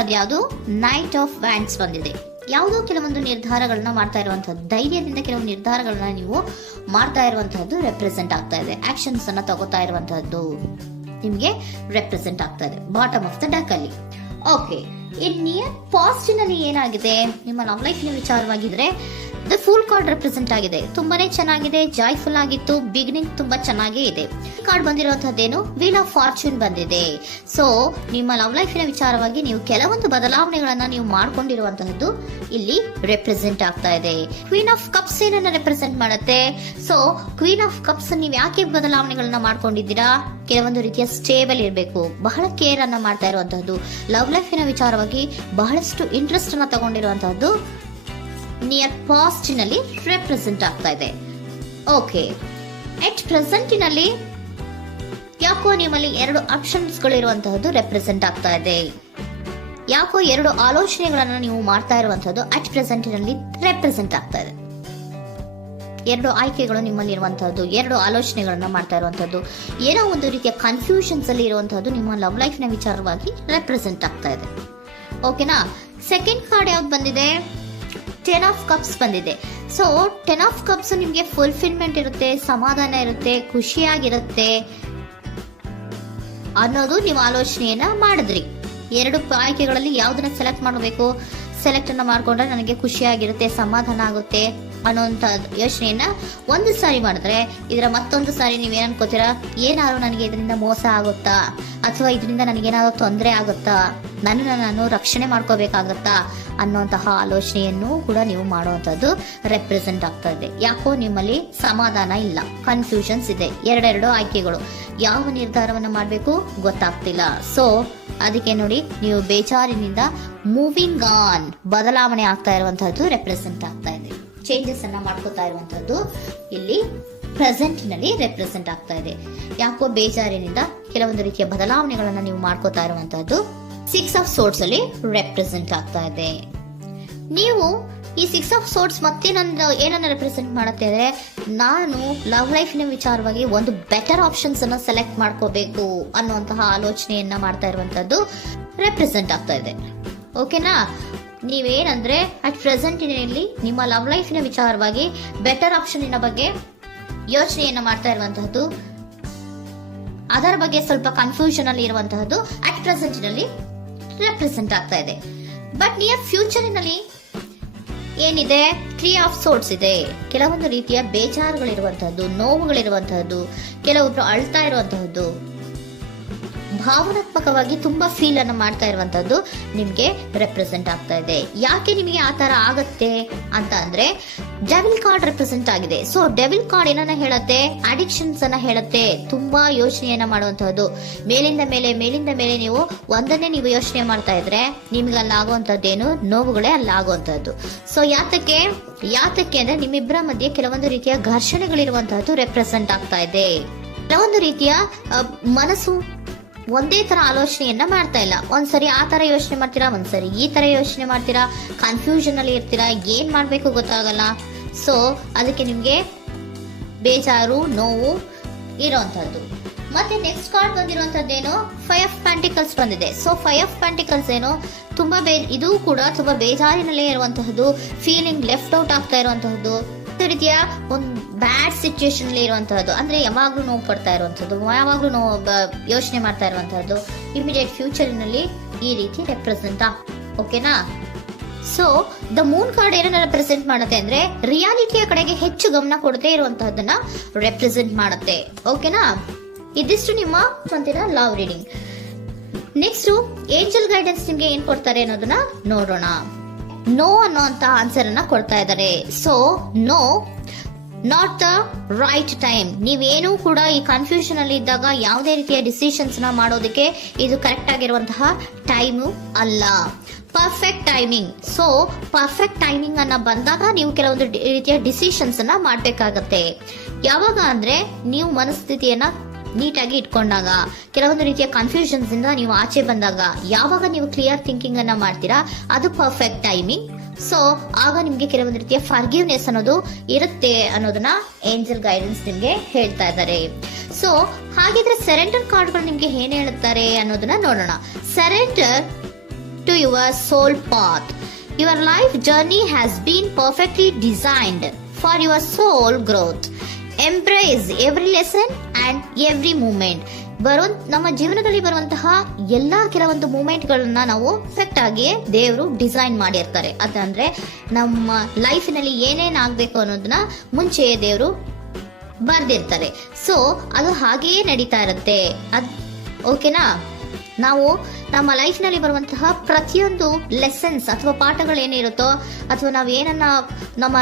ಅದು ಯಾವುದು knight of wands ಬಂದಿದೆ. ಯಾವುದೋ ಕೆಲವೊಂದು ನಿರ್ಧಾರಗಳನ್ನ ಮಾಡ್ತಾ ಇರುವಂತಹದ್ದು, ಧೈರ್ಯದಿಂದ ಕೆಲವೊಂದು ನಿರ್ಧಾರಗಳನ್ನ ನೀವು ಮಾಡ್ತಾ ಇರುವಂತಹದ್ದು ರೆಪ್ರೆಸೆಂಟ್ ಆಗ್ತಾ ಇದೆ. ಆಕ್ಷನ್ಸ್ ಅನ್ನ ತಗೋತಾ ಇರುವಂತಹದ್ದು ನಿಮ್ಗೆ ರೆಪ್ರೆಸೆಂಟ್ ಆಗ್ತಾ ಇದೆ ಬಾಟಮ್ ಆಫ್ ದ ಡಕ್ ಅಲ್ಲಿ. ಓಕೆ, ಇನ್ ನಿಯರ್ ಪಾಸಿಟಿವ್ನಲ್ಲಿ ಏನಾಗಿದೆ ನಿಮ್ಮ ಲವ್ ಲೈಫ್ನ ವಿಚಾರವಾಗಿದ್ರೆ ದ ಫೂಲ್ ಕಾರ್ಡ್ ರೆಪ್ರೆಸೆಂಟ್ ಆಗಿದೆ. ತುಂಬಾನೇ ಚೆನ್ನಾಗಿದೆ, ಜಾಯ್ಫುಲ್ ಆಗಿತ್ತು, ಬಿಗಿನಿಂಗ್ ತುಂಬಾ ಚೆನ್ನಾಗೇ ಇದೆ. ಕಾರ್ಡ್ ಬಂದಿರುವಂತಹದ್ದೇನು ವೀಲ್ ಆಫ್ ಫಾರ್ಚೂನ್ ಬಂದಿದೆ. ಸೊ ನಿಮ್ಮ ಲವ್ ಲೈಫಿನ ವಿಚಾರವಾಗಿ ನೀವು ಕೆಲವೊಂದು ಬದಲಾವಣೆಗಳನ್ನ ನೀವು ಮಾಡ್ಕೊಂಡಿರುವಂತಹದ್ದು ಇಲ್ಲಿ ರೆಪ್ರೆಸೆಂಟ್ ಆಗ್ತಾ ಇದೆ. ಕ್ವೀನ್ ಆಫ್ ಕಪ್ಸ್ ಏನನ್ನ ರೆಪ್ರೆಸೆಂಟ್ ಮಾಡುತ್ತೆ? ಸೊ ಕ್ವೀನ್ ಆಫ್ ಕಪ್ಸ್ ನೀವು ಯಾಕೆ ಬದಲಾವಣೆಗಳನ್ನ ಮಾಡ್ಕೊಂಡಿದ್ದೀರಾ? ಕೆಲವೊಂದು ರೀತಿಯ ಸ್ಟೇಬಲ್ ಇರಬೇಕು, ಬಹಳ ಕೇರ್ ಅನ್ನ ಮಾಡ್ತಾ ಇರುವಂತಹದ್ದು, ಲವ್ ಲೈಫಿನ ವಿಚಾರವಾಗಿ ಬಹಳಷ್ಟು ಇಂಟ್ರೆಸ್ಟ್ ಅನ್ನ ತಗೊಂಡಿರುವಂತಹದ್ದು ನಿಯರ್ ಪಾಸ್ಟಿನಲ್ಲಿ ರೆಪ್ರೆಸೆಂಟ್ ಆಗ್ತಾ ಇದೆ. ಓಕೆ, ಎಟ್ ಪ್ರೆಸೆಂಟಿನಲ್ಲಿ ಯಾಕೋ ನಿಮ್ಮಲ್ಲಿ 2 ಆಪ್ಷನ್ಸ್ ಗಳು ಇರುವಂತಹದ್ದು ರೆಪ್ರೆಸೆಂಟ್ ಆಗ್ತಾ ಇದೆ. ಯಾಕೋ 2 ಆಲೋಚನೆಗಳನ್ನ ನೀವು ಮಾಡ್ತಾ ಇರುವಂತಹದ್ದು ಅಟ್ ಪ್ರೆಸೆಂಟಿನಲ್ಲಿ ರೆಪ್ರೆಸೆಂಟ್ ಆಗ್ತಾ ಇದೆ. 2 ಆಯ್ಕೆಗಳು ನಿಮ್ಮಲ್ಲಿ ಇರುವಂತಹದ್ದು, 2 ಆಲೋಚನೆಗಳನ್ನ ಮಾಡ್ತಾ ಇರುವಂತಹದ್ದು, ಏನೋ ಒಂದು ರೀತಿಯ ಕನ್ಫ್ಯೂಷನ್ಸ್ ಅಲ್ಲಿ ಇರುವಂತಹದ್ದು ನಿಮ್ಮ ಲವ್ ಲೈಫ್ ನ ವಿಚಾರವಾಗಿ ರೆಪ್ರೆಸೆಂಟ್ ಆಗ್ತಾ ಇದೆ. ಓಕೆನಾ? ಸೆಕೆಂಡ್ ಕಾರ್ಡ್ ಯಾವ್ದು ಬಂದಿದೆ? 10 ಆಫ್ ಕಪ್ಸ್ ಬಂದಿದೆ. ಸೊ 10 ಆಫ್ ಕಪ್ಸ್ ನಿಮ್ಗೆ ಫುಲ್ಫಿಲ್ಮೆಂಟ್ ಇರುತ್ತೆ, ಸಮಾಧಾನ ಇರುತ್ತೆ, ಖುಷಿಯಾಗಿರುತ್ತೆ ಅನ್ನೋದು ನೀವು ಆಲೋಚನೆಯನ್ನ ಮಾಡಿದ್ರಿ. 2 ಆಯ್ಕೆಗಳಲ್ಲಿ ಯಾವ್ದನ್ನ ಸೆಲೆಕ್ಟ್ ಮಾಡಬೇಕು? ಸೆಲೆಕ್ಟ್ ಅನ್ನ ಮಾಡ್ಕೊಂಡ್ರೆ ನನಗೆ ಖುಷಿಯಾಗಿರುತ್ತೆ, ಸಮಾಧಾನ ಆಗುತ್ತೆ ಅನ್ನೋಂಥ ಯೋಚನೆಯನ್ನ ಒಂದು ಸಾರಿ ಮಾಡಿದ್ರೆ, ಇದರ ಮತ್ತೊಂದು ಸಾರಿ ನೀವೇನ್ ಅನ್ಕೋತೀರಾ? ಏನಾದ್ರು ನನಗೆ ಇದರಿಂದ ಮೋಸ ಆಗುತ್ತಾ, ಅಥವಾ ಇದರಿಂದ ನನಗೇನಾದ್ರು ತೊಂದರೆ ಆಗುತ್ತಾ, ನನ್ನನ್ನು ನಾನು ರಕ್ಷಣೆ ಮಾಡ್ಕೋಬೇಕಾಗತ್ತಾ ಅನ್ನೋಂತಹ ಆಲೋಚನೆಯನ್ನು ಕೂಡ ನೀವು ಮಾಡುವಂತದ್ದು ರೆಪ್ರೆಸೆಂಟ್ ಆಗ್ತಾ ಇದೆ. ಯಾಕೋ ನಿಮ್ಮಲ್ಲಿ ಸಮಾಧಾನ ಇಲ್ಲ, ಕನ್ಫ್ಯೂಷನ್ಸ್ ಇದೆ, 2 ಆಯ್ಕೆಗಳು, ಯಾವ ನಿರ್ಧಾರವನ್ನ ಮಾಡಬೇಕು ಗೊತ್ತಾಗ್ತಿಲ್ಲ. ಸೊ ಅದಕ್ಕೆ ನೋಡಿ, ನೀವು ಬೇಜಾರಿನಿಂದ ಮೂವಿಂಗ್ ಆನ್, ಬದಲಾವಣೆ ಆಗ್ತಾ ಇರುವಂತಹದ್ದು ರೆಪ್ರೆಸೆಂಟ್ ಆಗ್ತಾ ಇದೆ. ಚೇಂಜಸ್ ಅನ್ನ ಮಾಡ್ಕೋತಾ ಇರುವಂತಹದ್ದು ಇಲ್ಲಿ ಪ್ರೆಸೆಂಟ್ ನಲ್ಲಿ ರೆಪ್ರೆಸೆಂಟ್ ಆಗ್ತಾ ಇದೆ. ಯಾಕೋ ಬೇಜಾರಿನಿಂದ ಕೆಲವೊಂದು ರೀತಿಯ ಬದಲಾವಣೆಗಳನ್ನ ನೀವು ಮಾಡ್ಕೋತಾ ಇರುವಂತಹದ್ದು 6 ಆಫ್ ಸೋರ್ಟ್ಸ್ ಅಲ್ಲಿ ರೆಪ್ರೆಸೆಂಟ್ ಆಗ್ತಾ ಇದೆ. ನೀವು ಈ 6 ಆಫ್ ಸೋರ್ಟ್ಸ್ ಮತ್ತೆ ಏನನ್ನ ರೆಪ್ರೆಸೆಂಟ್ ಮಾಡುತ್ತೆ ಅಂದ್ರೆ, ನಾನು ಲವ್ ಲೈಫಿನ ವಿಚಾರವಾಗಿ ಒಂದು ಬೆಟರ್ ಆಪ್ಷನ್ಸ್ ಅನ್ನ ಸೆಲೆಕ್ಟ್ ಮಾಡ್ಕೋಬೇಕು ಅನ್ನುವಂತಹ ಆಲೋಚನೆಯನ್ನ ಮಾಡ್ತಾ ಇರುವಂತದ್ದು ರೆಪ್ರೆಸೆಂಟ್ ಆಗ್ತಾ ಇದೆ. ಓಕೆನಾ? ನೀವೇನಂದ್ರೆ ಅಟ್ ಪ್ರೆಸೆಂಟಿನಲ್ಲಿ ನಿಮ್ಮ ಲವ್ ಲೈಫಿನ ವಿಚಾರವಾಗಿ ಬೆಟರ್ ಆಪ್ಷನ್ ಬಗ್ಗೆ ಯೋಚನೆಯನ್ನ ಮಾಡ್ತಾ ಇರುವಂತಹದ್ದು, ಅದರ ಬಗ್ಗೆ ಸ್ವಲ್ಪ ಕನ್ಫ್ಯೂಷನ್ ಅಲ್ಲಿ ಇರುವಂತಹದ್ದು ಅಟ್ ಪ್ರೆಸೆಂಟಿನಲ್ಲಿ ರೆಪ್ರೆಸೆಂಟ್ ಆಗ್ತಾ ಇದೆ. ಬಟ್ ನಿಯರ್ ಫ್ಯೂಚರಿನಲ್ಲಿ ಏನಿದೆ? 3 ಆಫ್ ಸೋರ್ಟ್ಸ್ ಇದೆ. ಕೆಲವೊಂದು ರೀತಿಯ ಬೇಜಾರುಗಳಿರುವಂತಹದ್ದು, ನೋವುಗಳಿರುವಂತಹದ್ದು, ಕೆಲವೊಬ್ರು ಅಳ್ತಾ ಇರುವಂತಹದ್ದು, ಭಾವನಾತ್ಮಕವಾಗಿ ತುಂಬಾ ಫೀಲ್ ಅನ್ನ ಮಾಡ್ತಾ ಇರುವಂತಹದ್ದು ನಿಮ್ಗೆ ರೆಪ್ರೆಸೆಂಟ್ ಆಗ್ತಾ ಇದೆ. ಯಾಕೆ ನಿಮಗೆ ಆ ತರ ಆಗತ್ತೆ ಅಂತ ಅಂದ್ರೆ, ಡೆವಿಲ್ ಕಾರ್ಡ್ ರೆಪ್ರೆಸೆಂಟ್ ಆಗಿದೆ. ಸೊ ಡೆವಿಲ್ ಕಾರ್ಡ್ ಏನನ್ನ ಹೇಳುತ್ತೆ? ಅಡಿಕ್ಷನ್ಸ್ ಅನ್ನ ಹೇಳುತ್ತೆ. ತುಂಬಾ ಯೋಚನೆಯನ್ನ ಮಾಡುವಂತಹದ್ದು, ಮೇಲಿಂದ ಮೇಲೆ ನೀವು ಒಂದನ್ನೇ ನೀವು ಯೋಚನೆ ಮಾಡ್ತಾ ಇದ್ರೆ ನಿಮ್ಗೆ ಅಲ್ಲಾಗುವಂತದ್ದೇನು ನೋವುಗಳೇ ಅಲ್ಲಾಗುವಂತಹದ್ದು. ಸೊ ಯಾತಕ್ಕೆ ಅಂದ್ರೆ ನಿಮ್ಮಿಬ್ಬರ ಮಧ್ಯೆ ಕೆಲವೊಂದು ರೀತಿಯ ಘರ್ಷಣೆಗಳಿರುವಂತಹದ್ದು ರೆಪ್ರೆಸೆಂಟ್ ಆಗ್ತಾ ಇದೆ. ಕೆಲವೊಂದು ರೀತಿಯ ಮನಸ್ಸು ಒಂದೇ ತರ ಆಲೋಚನೆಯನ್ನ ಮಾಡ್ತಾ ಇಲ್ಲ. ಒಂದ್ಸರಿ ಆ ತರ ಯೋಚನೆ ಮಾಡ್ತೀರಾ, ಒಂದ್ಸರಿ ಈ ತರ ಯೋಚನೆ ಮಾಡ್ತೀರಾ, ಕನ್ಫ್ಯೂಷನ್ ಅಲ್ಲಿ ಇರ್ತೀರಾ, ಏನ್ ಮಾಡ್ಬೇಕು ಗೊತ್ತಾಗಲ್ಲ. ಸೊ ಅದಕ್ಕೆ ನಿಮ್ಗೆ ಬೇಜಾರು, ನೋವು ಇರೋಂಥದ್ದು. ಮತ್ತೆ ನೆಕ್ಸ್ಟ್ ಕಾರ್ಡ್ ಬಂದಿರುವಂತದ್ದೇನು? 5 ಆಫ್ ಪ್ಯಾಂಟಿಕಲ್ಸ್ ಬಂದಿದೆ. ಸೊ 5 ಆಫ್ ಪ್ಯಾಂಟಿಕಲ್ಸ್ ಏನು? ತುಂಬಾ ಇದು ಕೂಡ ತುಂಬಾ ಬೇಜಾರಿನಲ್ಲೇ ಇರುವಂತಹದ್ದು, ಫೀಲಿಂಗ್ ಲೆಫ್ಟ್ ಔಟ್ ಆಗ್ತಾ ಇರುವಂತಹದ್ದು, ರೀತಿಯ ಒಂದು ಬ್ಯಾಡ್ ಸಿಚುಯೇಷನ್ ಅಲ್ಲಿ ಇರುವಂತಹದ್ದು, ಅಂದ್ರೆ ಯಾವಾಗ್ಲೂ ನೋವು ಪಡ್ತಾ ಇರುವಂತಹದ್ದು, ಯಾವಾಗ್ಲೂ ಯೋಚನೆ ಮಾಡ್ತಾ ಇರುವಂತಹದ್ದು ಇಮಿಡಿಯೇಟ್ ಫ್ಯೂಚರಿನಲ್ಲಿ ಈ ರೀತಿ ರೆಪ್ರೆಸೆಂಟ್ ಓಕೆನಾ? ಸೊ ದ ಮೂನ್ ಕಾರ್ಡ್ ಏನನ್ನ ರೆಪ್ರೆಸೆಂಟ್ ಮಾಡುತ್ತೆ ಅಂದ್ರೆ, ರಿಯಾಲಿಟಿಯ ಕಡೆಗೆ ಹೆಚ್ಚು ಗಮನ ಕೊಡದೇ ಇರುವಂತಹದನ್ನ ರೆಪ್ರೆಸೆಂಟ್ ಮಾಡುತ್ತೆ. ಓಕೆನಾ? ಇದಿಷ್ಟು ನಿಮ್ಮ love reading. Next angel guidance ನಿಮ್ಗೆ ಏನ್ ಕೊಡ್ತಾರೆ ಅನ್ನೋದನ್ನ ನೋಡೋಣ. ನೋ ಅನ್ನೋಂತ ಆನ್ಸರ್ ಅನ್ನ ಕೊಡ್ತಾ ಇದ್ದಾರೆ. So no, not the right time. ನೀವೇನು ಕೂಡ ಈ ಕನ್ಫ್ಯೂಷನ್ ಅಲ್ಲಿ ಇದ್ದಾಗ ಯಾವುದೇ ರೀತಿಯ ಡಿಸಿಷನ್ಸ್ ನ ಮಾಡೋದಕ್ಕೆ ಇದು ಕರೆಕ್ಟ್ ಆಗಿರುವಂತಹ ಟೈಮು ಅಲ್ಲ. Perfect timing. So perfect timing ಅನ್ನ ಬಂದಾಗ ನೀವು ಕೆಲವೊಂದು ರೀತಿಯ ಡಿಸಿಷನ್ಸ್ ಅನ್ನ ಮಾಡ್ಬೇಕಾಗತ್ತೆ. ಯಾವಾಗ ಅಂದ್ರೆ ನೀವು ಮನಸ್ಥಿತಿಯನ್ನ ನೀಟಾಗಿ ಇಟ್ಕೊಂಡಾಗ, ಕೆಲವೊಂದು ರೀತಿಯ ಕನ್ಫ್ಯೂಷನ್ಸ್ ಇಂದ ನೀವು ಆಚೆ ಬಂದಾಗ, ಯಾವಾಗ ನೀವು ಕ್ಲಿಯರ್ ಥಿಂಕಿಂಗ್ ಅನ್ನ ಮಾಡ್ತೀರಾ ಅದು ಪರ್ಫೆಕ್ಟ್ ಟೈಮಿಂಗ್. ಸೊ ಆಗ ನಿಮ್ಗೆ ಕೆಲವೊಂದು ರೀತಿಯ ಫರ್ಗಿವ್ನೆಸ್ ಅನ್ನೋದು ಇರುತ್ತೆ ಅನ್ನೋದನ್ನ ಏಂಜಲ್ ಗೈಡೆನ್ಸ್ ನಿಮ್ಗೆ ಹೇಳ್ತಾ ಇದ್ದಾರೆ. ಸೊ ಹಾಗಿದ್ರೆ ಸರೆಂಡರ್ ಕಾರ್ಡ್ಗಳು ನಿಮ್ಗೆ ಏನ್ ಹೇಳುತ್ತಾರೆ ಅನ್ನೋದನ್ನ ನೋಡೋಣ. Surrender to your soul path. Your life journey has been perfectly designed for your soul growth. Embrace every lesson and every moment. ನಮ್ಮ ಜೀವನದಲ್ಲಿ ಬರುವಂತಹ ಎಲ್ಲಾ ಕೆಲವೊಂದು ಮೂಮೆಂಟ್ಗಳನ್ನ ನಾವು ಪರ್ಫೆಕ್ಟ್ ಆಗಿ ದೇವರು ಡಿಸೈನ್ ಮಾಡಿರ್ತಾರೆ. ಅದಂದ್ರೆ ನಮ್ಮ ಲೈಫಿನಲ್ಲಿ ಏನೇನ್ ಆಗ್ಬೇಕು ಅನ್ನೋದನ್ನ ಮುಂಚೆಯೇ ದೇವರು ಬರ್ದಿರ್ತಾರೆ. ಸೊ ಅದು ಹಾಗೆಯೇ ನಡೀತಾ ಇರುತ್ತೆ. ಓಕೆನಾ? ನಾವು ನಮ್ಮ ಲೈಫ್ನಲ್ಲಿ ಬರುವಂತಹ ಪ್ರತಿಯೊಂದು ಲೆಸನ್ಸ್ ಅಥವಾ ಪಾಠಗಳೇನಿರುತ್ತೋ ಅಥವಾ ನಾವು ಏನನ್ನ ನಮ್ಮ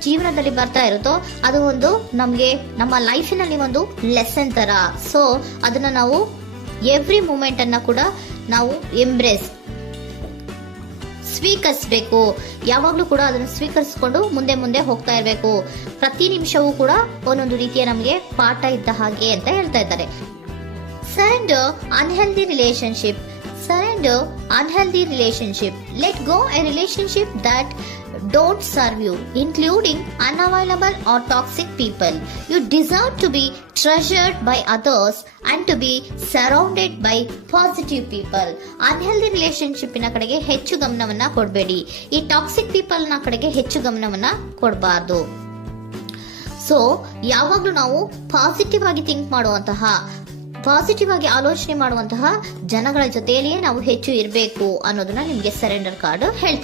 ಜೀವನದಲ್ಲಿ ಬರ್ತಾ ಇರುತ್ತೋ ಅದು ಒಂದು ನಮಗೆ ನಮ್ಮ ಲೈಫಿನಲ್ಲಿ ಒಂದು ಲೆಸನ್ ತರ. ಸೊ ಅದನ್ನ ನಾವು ಎವ್ರಿ ಮೂಮೆಂಟ್ ಅನ್ನ ಕೂಡ ನಾವು ಸ್ವೀಕರಿಸಬೇಕು. ಯಾವಾಗ್ಲೂ ಕೂಡ ಅದನ್ನು ಸ್ವೀಕರಿಸಿಕೊಂಡು ಮುಂದೆ ಮುಂದೆ ಹೋಗ್ತಾ ಇರಬೇಕು. ಪ್ರತಿ ನಿಮಿಷವೂ ಕೂಡ ಒಂದೊಂದು ರೀತಿಯ ನಮಗೆ ಪಾಠ ಇದ್ದ ಹಾಗೆ ಅಂತ ಹೇಳ್ತಾ ಇದ್ದಾರೆ. Surrender unhealthy relationship. Surrender unhealthy relationship. Let go a relationship that don't serve you, including unavailable or toxic people. You deserve to be treasured by others and to be surrounded by positive people. Unhealthy relationship ನ ಕಡೆಗೆ ಹೆಚ್ಚು ಗಮನವನ್ನ ಕೊಡಬೇಡಿ. ಈ toxic people ನ ಕಡೆಗೆ ಹೆಚ್ಚು ಗಮನವನ್ನ ಕೊಡಬಾರ್ದು. So ಯಾವಾಗ್ಲೂ ನಾವು ಪಾಸಿಟಿವ್ ಆಗಿ ಥಿಂಕ್ ಮಾಡುವಂತಹ, ಪಾಸಿಟಿವ್ ಆಗಿ ಆಲೋಚನೆ ಮಾಡುವಂತಹ ಜನಗಳ ಜೊತೆಯಲ್ಲಿಯೇ ನಾವು ಹೆಚ್ಚು ಇರಬೇಕು ಅನ್ನೋದನ್ನ ನಿಮ್ಗೆ ಸರೆಂಡರ್ ಕಾರ್ಡ್ ಹೇಳ್ತಾರೆ.